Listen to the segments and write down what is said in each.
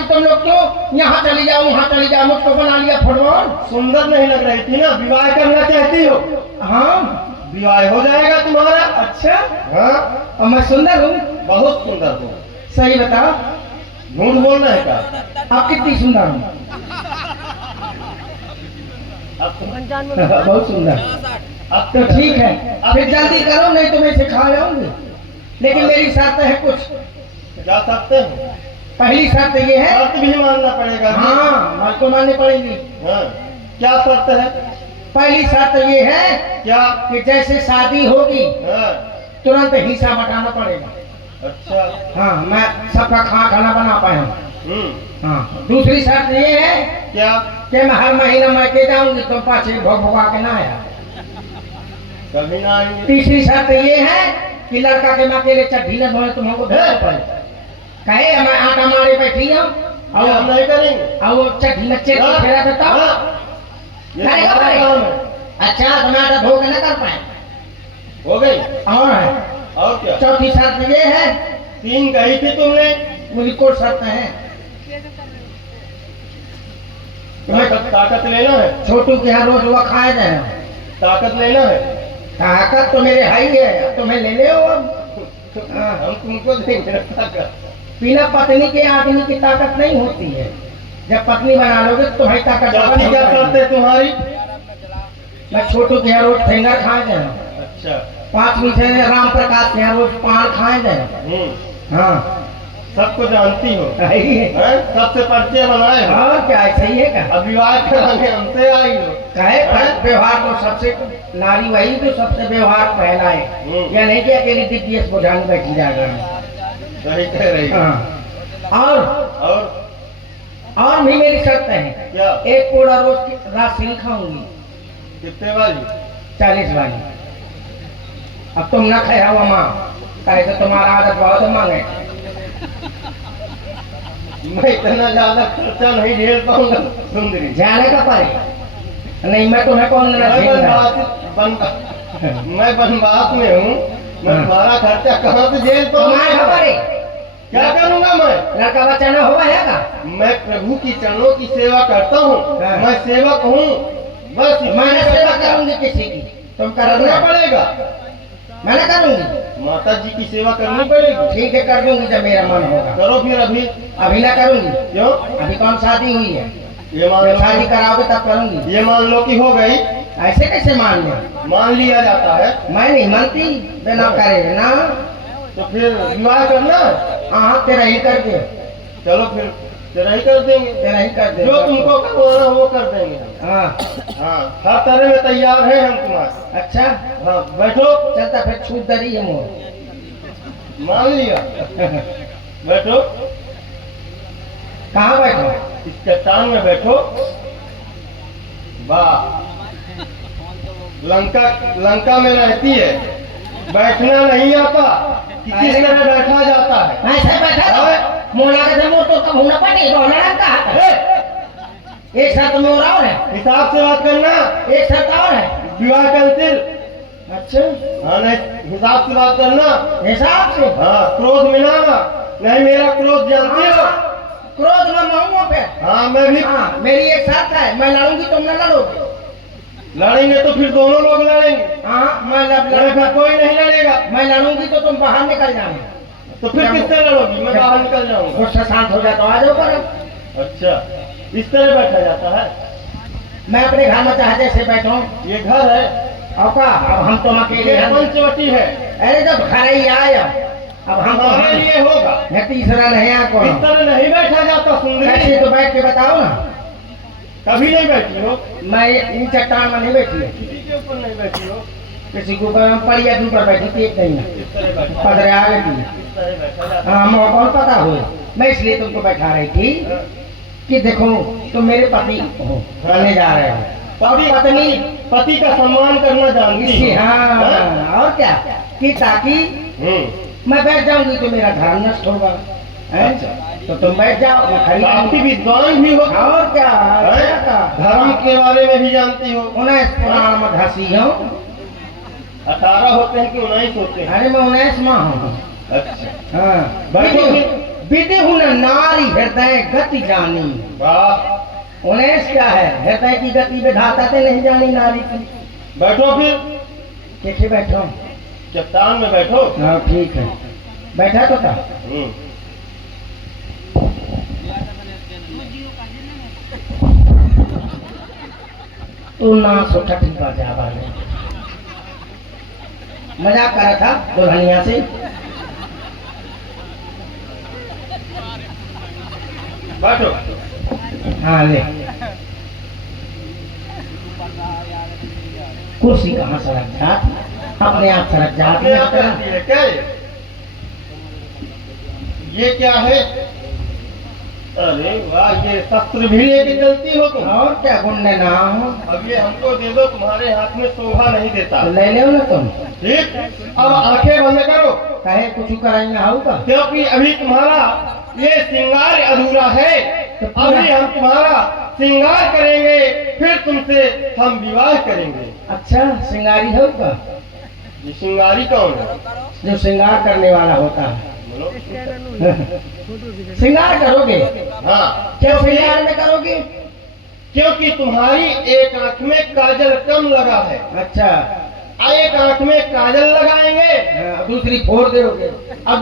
कि तुम लोग क्यों यहाँ चली जाओ वहाँ चली जाओ, मुझको बना लिया फुटबॉल। सुंदर नहीं लग रही थी ना, विवाह करना चाहती हो? हाँ विवाह हो जाएगा तुम्हारा। अच्छा, हाँ, और मैं सुंदर हूँ? बहुत सुंदर हो। सही बताओ, झूठ बोलना है क्या? आप कितनी सुंदर हो? बहुत सुंदर। अब तो ठीक है, फिर जल्दी करो नहीं तो मैं सिखा जाऊंगी। लेकिन मेरी शर्त है कुछ। जा सकते हैं? पहली शर्त ये है, शर्त भी मानना पड़ेगा। हाँ माल को माननी पड़ेगी। हाँ, क्या शर्त है? पहली शर्त ये है क्या? कि जैसे शादी होगी हाँ, तुरंत हिस्सा बटाना पड़ेगा। अच्छा। हाँ, मैं सबका खाना बना पाया हूँ। हाँ, दूसरी शर्त ये है क्या? कि मैं हर महीना मैके जाऊंगी, तुम पाछे भुगा के ना आया। कभी ना आएंगे। तीसरी शर्त ये है कि लड़का के मैं अकेले चड्ढी न धोए, तुम हमको धोना पड़े। कहे मैं आटा मारे बैठी हूँ अब हम नहीं करेंगे। और वो चड्ढी में चेक फेरा देता हूँ। ये तुम्हारा काम है। अच्छा, तो मैं आटा धो के न कर पाए। हो गई? और है और क्या? चौथी शर्त ये है, 3 कही थी तुमने। मुझे कोई शर्त है, ताकत लेना है। छोटू के यहाँ रोज वो खाए जाए। ताकत लेना है। ताकत तो मेरे हाई है, तुम्हें ले ले अब। हम तुमको देंगे ताकत। बिना पत्नी के आदमी की ताकत नहीं होती है। जब पत्नी बना लोगे तो भाई ताकत। क्या करते है तुम्हारी? मैं छोटू के यहाँ रोज फिंगर खाए जाए। अच्छा। 5 मीठे राम प्रकाश के यहाँ रोज पान खाए जाए। हाँ, सबको जानती हो। है? सबसे परिचय बनाए हो। और क्या ऐसा ही है क्या? अब विवाह कराने हमसे आई हो। कहे व्यवहार तो सबसे, नारी वही जो सबसे व्यवहार पहला है। या नहीं कि अकेली दिव्य बुझाने बैठी जाएगा। सही कह रही हो। हाँ, और और भी मेरी शर्त है। क्या? 1 कोड़ा रोज की राशि खाऊंगी। कितने वाली? 40 वाली। अब तुम न खाया हुआ माँ, कहे तो तुम्हारा आदत बहुत मांगे। मैं इतना ज्यादा खर्चा नहीं झेल पाऊंगा सुंदरी। जाने का पड़े नहीं, मैं तुम्हें कौन मैं बनवास में हूँ। मैं तुम्हारा खर्चा कहाँ से झेल पाऊंगा? क्या करूँगा मैं? लड़का बच्चा न हुआ है का? मैं प्रभु की चरणों की सेवा करता हूँ। मैं सेवक हूँ बस। मैं सेवा करूंगी किसी की, तुम करना पड़ेगा। मैं न करूंगी। माता जी की सेवा करनी पड़ेगी। ठीक है, कर दूंगी जब मेरा मन होगा। करो फिर। अभी न करूंगी। क्यों? अभी कौन शादी हुई है? ये मान लो। शादी कराओगे तब करूंगी। ये मान लो कि हो गई। ऐसे कैसे मान लिया? मान लिया जाता है। मैं नहीं मानती बिना करे ना। तो फिर विवाह करना। हाँ, तेरा ही कर दे। चलो फिर तेरा ही कर देंगे। तेरा ही कर दे। जो तुमको करवाना वो कर देंगे हम। हाँ, हर तरह में तैयार है हम तुम्हारे। अच्छा। हाँ, बैठो। चलता फिर छूट दरी है मोर। मान लिया। बैठो। कहाँ बैठो? इस चट्टान में बैठो। वाह, लंका में रहती है, बैठना नहीं आता कि किस तरह बैठा जाता है। ऐसे बैठा मोला के मोर तो कब होना पड़े का। एक शर्त में और है, हिसाब से बात करना। एक शर्त और है, विवाह कैंसिल। अच्छा, हाँ, नहीं हिसाब से बात करना। हिसाब से? हाँ, क्रोध मिलाना नहीं। मेरा क्रोध जानती हो? क्रोध में मांगूंगा पे। हाँ, मैं भी। हाँ, मेरी एक शर्त है, मैं लड़ूंगी तुम न लड़ोगे। लड़ेंगे तो फिर दोनों लोग लड़ेंगे। हाँ, मैं लड़ेगा, कोई नहीं लड़ेगा। मैं लड़ूंगी तो तुम बाहर निकल जाना। तो फिर किससे लड़ोगी? मैं बाहर निकल जाऊंगा। गुस्सा शांत हो जाता, आ जाओ पर। अच्छा, इस तरह बैठा जाता है। मैं अपने घर में चाहते से बैठूं। ये घर है। अब हम तुम अकेले हैं। पंचवटी है। अरे जब घर ही आए, अब हम हमारे लिए होगा। तीसरा नहीं आ कौन। इस तरह नहीं बैठा जाता सुंदरी। कैसे तो बैठ के बताओ ना। कभी नहीं बैठी हो? मैं इन चट्टान में नहीं बैठी। किसी के ऊपर नहीं बैठी हो? किसी के ऊपर पड़िया के ऊपर बैठी थी, एक नहीं इस तरह बैठा। पदरे आ गई थी। इस तरह बैठा जाता। हाँ, मुझे कौन पता हो। मैं इसलिए तुमको बैठा रही थी कि देखो तुम मेरे पति हो, बनने जा रहे हो। पति का सम्मान करना जानती इसी। हो। हाँ, और क्या कि ताकि मैं बैठ जाऊंगी तो मेरा धर्म नष्ट होगा। अच्छा, तो तुम बैठ जाओ, मैं खड़ी काफी विद्वान भी हो। और क्या? धर्म के बारे में भी जानती हो। 19 पुराण में धसी हूँ। 18 होते हैं कि 19 होते हैं? अरे मैं 19 माह हूँ। अच्छा, हाँ, बैठो। विदेहु न नारी हृदय गति जानी। वाह, 19 क्या है? हृदय की गति विधाता ते नहीं जानी नारी की। बैठो फिर। कैसे बैठो? चट्टान में बैठो। हाँ ठीक है, बैठा तो था। तू ना सोचा ठीक बात है। मजाक कर रहा था दुल्हनिया से। बैठो। हाँ ले। कुर्सी कहाँ सड़क जाती, अपने आप सड़क जाती है। क्या ये क्या है? अरे वाह, ये शस्त्र भी लेके चलती हो तुम। और क्या गुंडे ना हो। अब ये हमको दे दो, तुम्हारे हाथ में शोभा नहीं देता। तो ले लो ना तुम। ठीक, अब आंखें बंद करो। कहे कुछ कराएंगे हाउ का? क्योंकि अभी तुम्हारा ये श्रृंगार अधूरा है। अभी हम तुम्हारा श्रृंगार करेंगे, फिर तुमसे हम विवाह करेंगे। अच्छा, श्रृंगारी हो का? ये श्रृंगारी कौन है? जो श्रृंगार करने वाला होता है। बोलो। श्रृंगार करोगे? हाँ। क्या श्रृंगार में करोगे? क्योंकि तुम्हारी एक आंख में काजल कम लगा है। अच्छा, एक आंख में काजल लगाएंगे, दूसरी फोड़ दोगे। अब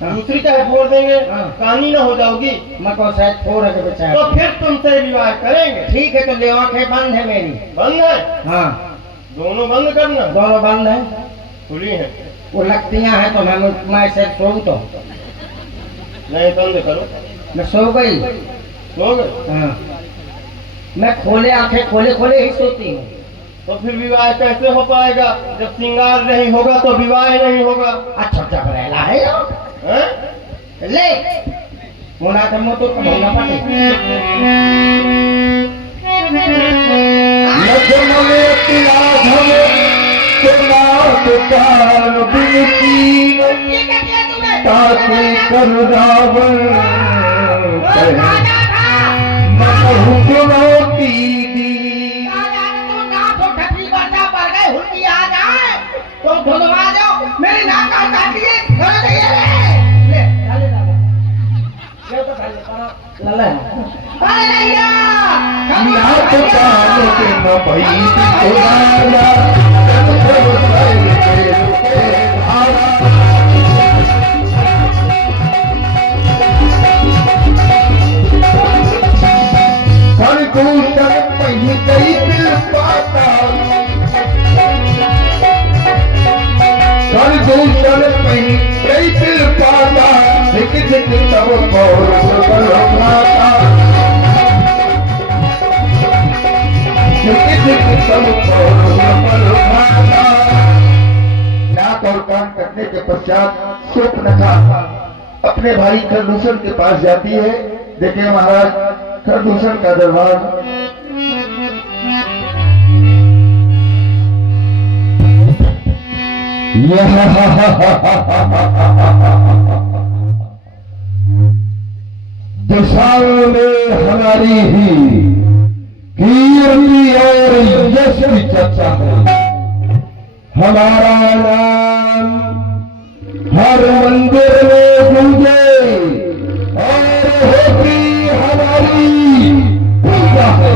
दूसरी चाहे फोड़ देंगे, हाँ। कानी ना हो जाओगी। मैं कौन शायद फोड़ है बेचारा। तो फिर तुमसे विवाह करेंगे। ठीक है, तो ले आंखें बंद है मेरी। बंद है? हाँ, दोनों बंद करना। दोनों बंद है। खुली है? वो लगतियां हैं तो मैं शायद सोऊं तो नहीं, बंद करो। मैं सो गई। सो गए? हाँ, मैं खोले आंखें खोले खोले ही सोती हूँ। तो फिर विवाह कैसे हो पाएगा? जब श्रृंगार नहीं होगा तो विवाह नहीं होगा। अच्छा जब रहला है हैं? ले मोना कमो तो कमोना पड़े। तो धुलवा जाओ मेरी नाक काट लिए। ले डाले डाले ये तो डाले सारा लला अरे नहीं यार तो काम के न भाई तोरा हर दूसर पही गई दिल पाता हर दूसर पही गई दिल पाता एक दिन तब कौर बलवाता एक दिन तब कौर बलवाता। नाक और कान कटने के पश्चात शूर्पणखा अपने भाई खरदूषण के पास जाती है। देखिए महाराज, खरदूषण का दरबार दिशाओं में हमारी ही कीर्ति और यश की चर्चा है। हमारा नाम हर मंदिर में गूंजे और होती हमारी पूजा है।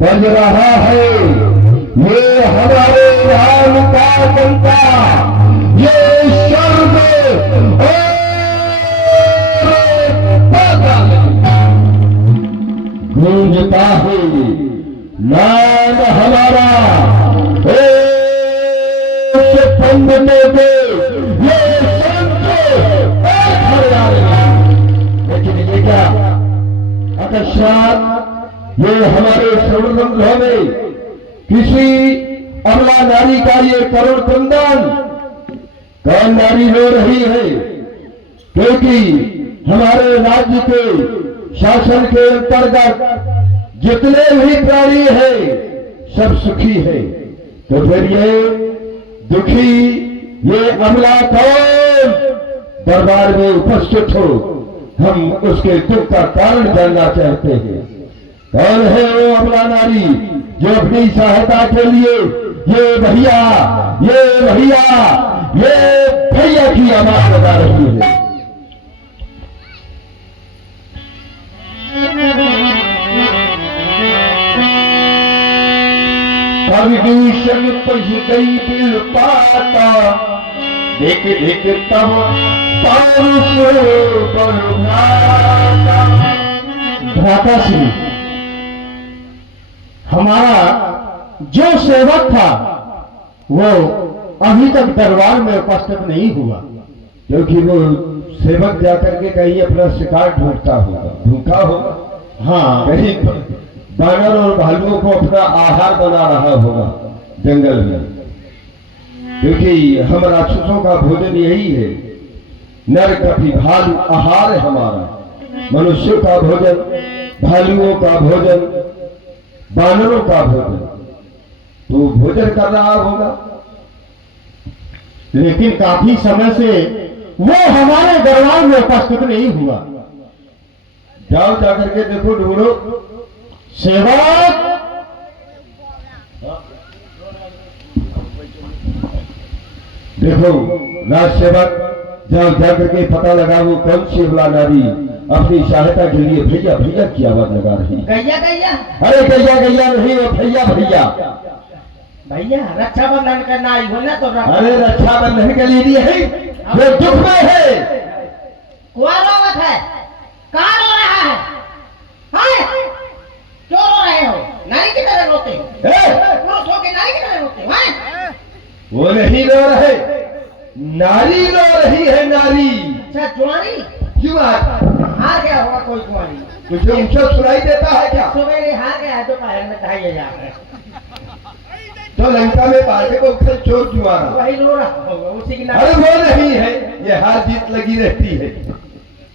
बज रहा है ये हमारे राम का जनता, ये शर्म गूंजता है नाम हमारा पंडने दे ये लेकिन ये क्या अकस्मात ये हमारे श्रवणबंधों में किसी अमला नारी का ये करुण क्रंदन कौन नारी रो रही है? क्योंकि हमारे राज्य के शासन के अंतर्गत जितने भी प्राणी हैं सब सुखी है। तो फिर ये दुखी ये अमला कौन दरबार में उपस्थित हो, हम उसके दुख का कारण जानना चाहते हैं। कौन है वो अमला नारी जो अपनी सहायता के लिए ये भैया की आवाज लगा रही है? हर दूषण पह गई बिल पाता देख देख तब पारुष बलुभाता। भ्राता श्री, हमारा जो सेवक था वो अभी तक दरबार में उपस्थित नहीं हुआ, क्योंकि वो सेवक जाकर के कहीं अपना शिकार ढूंढता होगा, भूखा होगा। हाँ, कहीं बानर और भालुओं को अपना आहार बना रहा होगा जंगल में, क्योंकि हम राक्षसों का भोजन यही है। नर कपि भालू आहार है हमारा, मनुष्यों का भोजन, भालुओं का भोजन, बानरों का भोजन, तो भोजन कर रहा होगा। लेकिन काफी समय से वो हमारे दरबार में उपस्थित नहीं हुआ। जाओ जाकर के देखो, ढूंढो। सेवक, देखो राज सेवक, जाओ जाकर के पता लगा वो कौन सी अबला नारी अपनी सहायता के लिए भैया भैया की आवाज लगा रही। गैया गैया? अरे गैया गैया नहीं, वो भैया भैया। भैया रक्षाबंधन करना आई हो ना, तो अरे रक्षाबंधन के लिए है, वो दुख में है। कौन रोवत है? कहाँ रो रहा है? हाँ? क्यों रो रहे हो? नारी की तरह रोते हो? पुरुष होके नारी की तरह रोते हो? हाँ? वो नहीं रो रहे, नारी रो रही है, नारी। अच्छा, जुआरी? क्यों हार गया होगा कोई जुआरी। तुझे उनसे सुनाई देता है क्या? सवेरे हार गया है, दोपहर में 2,500। तो लंका में पार्टी को उखल चोर जुआरा, वही रो रहा होगा, उसी की अरे वो नहीं है, ये हार जीत लगी रहती है,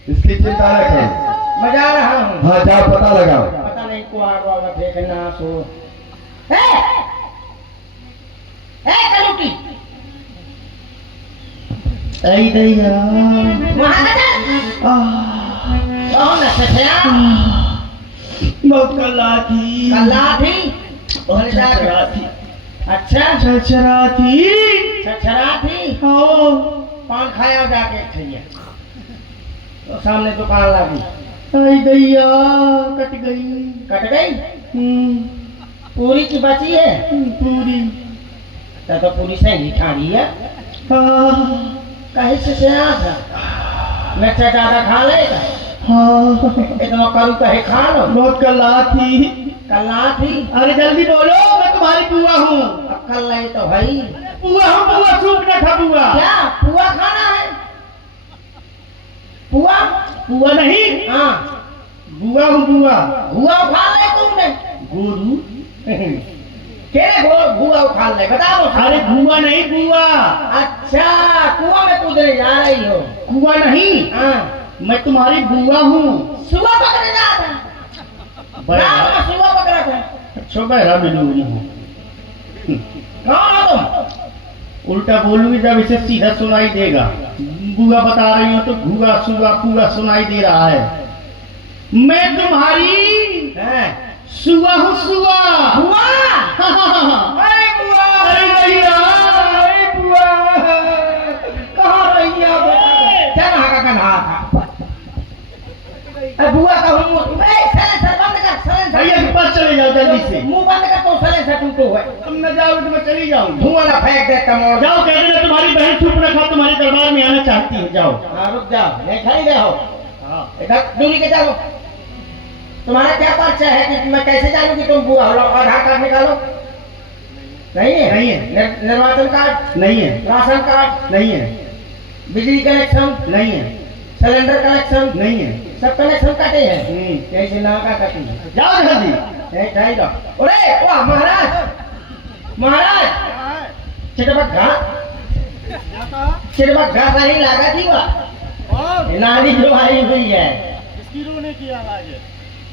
इसकी चिंता न करो। मैं जा रहा हूँ। हाँ जाओ, पता लगाओ। पता नहीं कुआर देखना सो। कलुटी आई दैया वहाँ का कौन है? बहुत कल्ला थी, कल्ला थी? छरछरा थी। अच्छा, छरछरा थी, छरछरा थी। हाँ। पान खाया जाके खैया, तो सामने दुकान लगी। आई दैया कट गई। कट गई? पूरी की बची है? पूरी। तो पूरी सही ठाड़ी है। हाँ। कहीं से आया था? मिर्चा ज्यादा खा लेगा? हाँ। इतना करू कहे खा लो। बहुत कल्ला थी। कल्ला थी? अरे जल्दी बोलो, मैं तुम्हारी बुआ हूँ। अब कल नहीं तो भाई बुआ हूँ, बुआ सूप न खा बुआ। क्या पुआ खाना है? पुआ? बुआ नहीं, हाँ, बुआ हूँ, बुआ। बुआ खा ले तुमने? गोरू। बुआ खा ले, बताओ। अरे बुआ नहीं, बुआ। अच्छा, कुआं में कूदने जा रही हो? बुआ नहीं, हाँ, मैं तुम्हारी बुआ हूँ। सुबह पकड़ने जा रहा था? रात में सुबह पकड़ा था? अच्छा, बहरा मिलूंगी हूँ। कौन हो तुम? उल्टा बोलूंगी जब इसे सीधा सुनाई देगा। बुआ बता रही हो तो भूआ सुआ पूरा सुनाई दे रहा है। मैं तुम्हारी सुआ हूँ, सुआ। बुआ? अरे बुआ! अरे भैया, अरे बुआ! कहाँ रही है बेटा? क्या कहाँ का कन्हा था? अरे बुआ का हूँ। सलेंसर बंद कर, सलेंसर। भैया के पास चले जाओ जल्दी से। मुंह बंद कर, तो सलेंसर टूटो है। तुम न जाओ तो मैं चली जाऊँ। धुआं ना फेंक दे कमोड़। जाओ, कह देना तुम्हारी बहन चुप रखा, तुम्हारे दरबार में आना चाहती है। जाओ। हाँ, रुक जाओ, नहीं खड़ी रहो। हाँ। इधर दूरी के चलो। तुम्हारा क्या परिचय है कि मैं कैसे जानूं कि तुम बुआ हो? आधार कार्ड निकालो। नहीं है? नहीं है। निर्वाचन कार्ड? नहीं है। Ration card? नहीं है। बिजली कनेक्शन? नहीं है। Cylinder connection? नहीं है। सब कनेक्शन कटे हैं। कैसे ना का कटी है? जाओ जल्दी। नहीं जाएगा। अरे वाह महाराज, महाराज चिटबग्गा सही लगा थी वह नाली जो आई हुई है। इसकी रोने की आवाज है।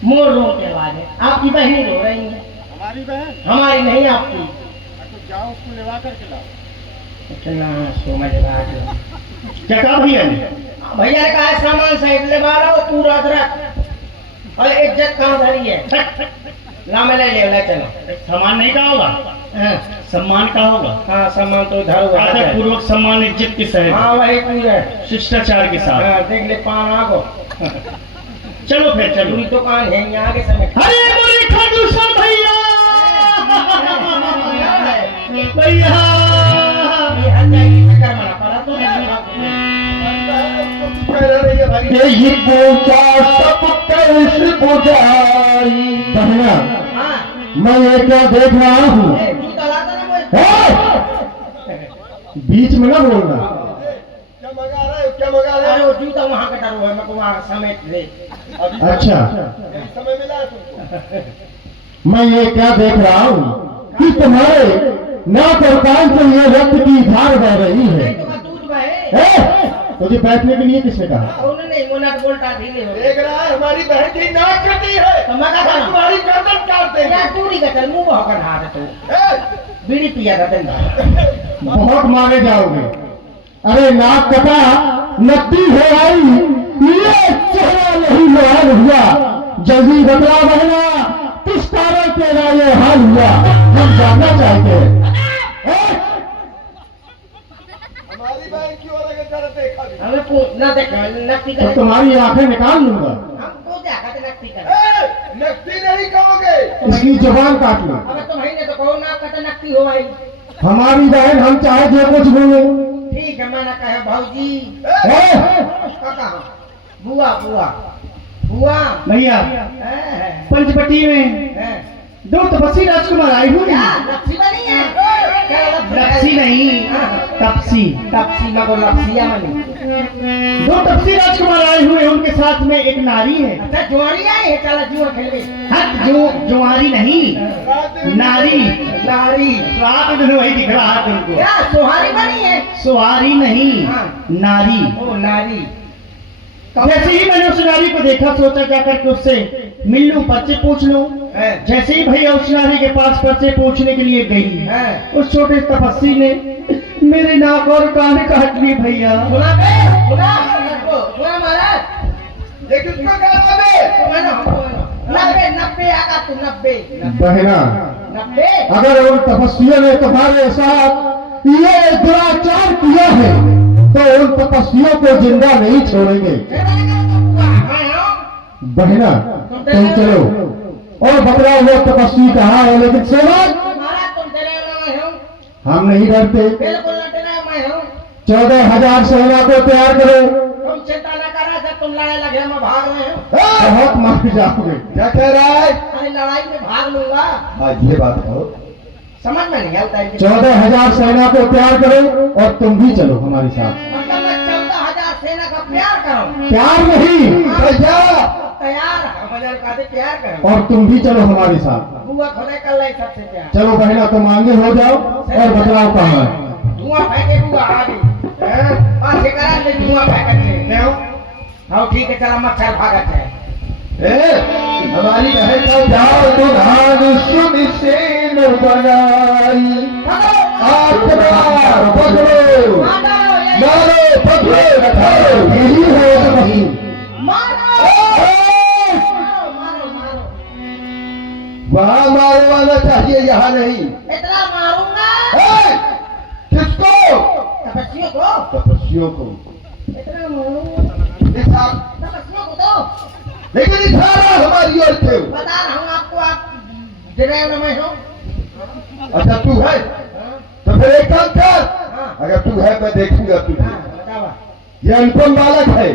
मोर रो के आवाज है। आपकी बहन रो रही है। हमारी बहन? हमारी नहीं, आपकी। तो जाओ उसको लेवा करके लाओ। इतना समझ रहा। क्या कहा भैया ने? भैया ने कहा सामान साइड ले वाला पूरा अदरक और इज्जत कहाँ धरी है? ला मैं ले चलो। सम्मान नहीं कहा होगा? हाँ, सम्मान कहा होगा? हाँ, सम्मान तो इधर हुआ है। आदर पूर्वक सम्मान इज्जत के साथ, हाँ वही पूरा शिष्टाचार के साथ। हाँ, देख ले पान आगो। चलो फिर चलो। पूरी दुकान है यहाँ आगे समय। अरे बोले खडूसर भैया। भैया ये हर जाएगी फिकर मना पड़ा तो यही पूछा सब कैसे बुझाई। बहना हाँ मैं ये क्या देख रहा हूँ, ए, जूता लाता ना मुझे बीच में ना बोलना। क्या मंगा रहे हो, क्या मंगा रहे अरे हो? वो जूता वहाँ का डरो है मैं को वहाँ समेट ले अच्छा समय मिला है तुमको? मैं ये क्या देख रहा हूँ कि तुम्हारे नाक और कान से ये रक्त की धार बह रही है। एक तो दूध बहे तुझे बैठने के लिए किसने कहा? उन्होंने मुन्नट बोलता ढीले हो देख रहा है हमारी बहन की नाक कटी है, तो मैं क्या करूं? तुम्हारी गर्दन काट या देंगे। दूरी का चल मुंह बहकर हाथ तो ए, बीड़ी पिया था दिन भर बहुत मारे जाओगे। अरे नाक कटा, नकदी हो आई, ये चेहरा नहीं लाल हुआ। जल्दी बदला बहना, किस कारण तेरा ये हाल हुआ, हम जानना चाहते हैं। हमारी बहन की ओर अगर जरा देखा भी। हमें ना देखा नक्की तो कर तुम्हारी आंखें निकाल लूंगा, हमको क्या कहते नक्की कर ए, नकदी नहीं कहोगे। इसकी जुबान काट लो। अब तुम ही ने तो कहो ना कहते नक्की हो आई हमारी बहन हम चाहे जो कुछ बोले। ठीक है मैंने कहा भाऊजी ए, काका बुआ बुआ बुआ भैया हैं, पंचवटी में हैं। दो तपस्वी राजकुमार आए हुए क्या हैं। लपसी बनी है क्या लपसी नहीं, तपसी। तपसी मगो लपसिया बनी दो तपसी राजकुमार आए हुए हैं, उनके साथ में एक नारी है। अच्छा जुआरी आई है चला जुआ खेलवे हट, जो जुआरी नहीं, नारी। नारी स्वाद में वही दिख रहा है तुमको। क्या सुहारी बनी है सुहारी नहीं, हाँ। नारी। ओ नारी जैसे ही मैंने उस नारी को देखा, सोचा क्या करके उससे मिल लूं, पर्चे पूछ लूं। हैं, जैसे ही भैया उस नारी के पास पर्चे पूछने के लिए गई, हैं। उस छोटे तपस्वी ने मेरे नाक और कान काट ली भैया। सुना बे सुना हमको सुना महाराज ये किसको कह रहा है? सुना हमको 90 90 आका तू 90 बहना 90 अगर उन तपस्वियों ने तुम्हारे साथ ये दुराचार किया है तो उन तपस्वियों को जिंदा नहीं छोड़ेंगे। बहना तुम चलो और बकरा हुआ तपस्वी कहाँ है, लेकिन सेवा महाराज तुम डरे ना मैं हूँ हम नहीं डरते। बिल्कुल न डरा मैं हूँ 14,000 सेना को तैयार करो। तुम चिंता न करा जब तुम लड़ाई लगे मैं भाग रहे हूँ बहुत मार जाओगे। क्या कह रहा है? अरे लड़ाई में भाग लूंगा आज ये बात कहो। समझ में नहीं आता है 14,000 सेना को तैयार करो और तुम भी चलो हमारे साथ। मतलब मैं 14,000 सेना का प्यार करूँ प्यार नहीं भैया तैयार मजा कहते प्यार करूँ और तुम भी चलो हमारे साथ। बुआ खुदे कर ले सबसे प्यार चलो बहना तुम आगे हो जाओ और बतलाओ कहाँ है। धुआं फेंके बुआ आ गई पाछे करा ले धुआं फेंकते ले हाँ ठीक है चला मच्छर भागत है ए, हमारी बहन को जाओ तो धान सुन सेन बनाई, आत्मा पकड़ो मारो पकड़ो रखाओ, यही है तपस्वी। वहाँ मारवाना चाहिए, यहाँ नहीं। इतना मारूंगा ए, किसको? तपस्वियों को तपस्वियों को। इतना मारूंगा निशा- तपस्वियों को तो लेकिन इशारा हमारी ओर क्यों? बता रहा हूँ आपको आप ड्राइवर में हो अच्छा तू है तो फिर एक काम कर, हाँ अगर तू है मैं देखूंगा तुझे। हाँ बतावा ये अनुपम बालक है,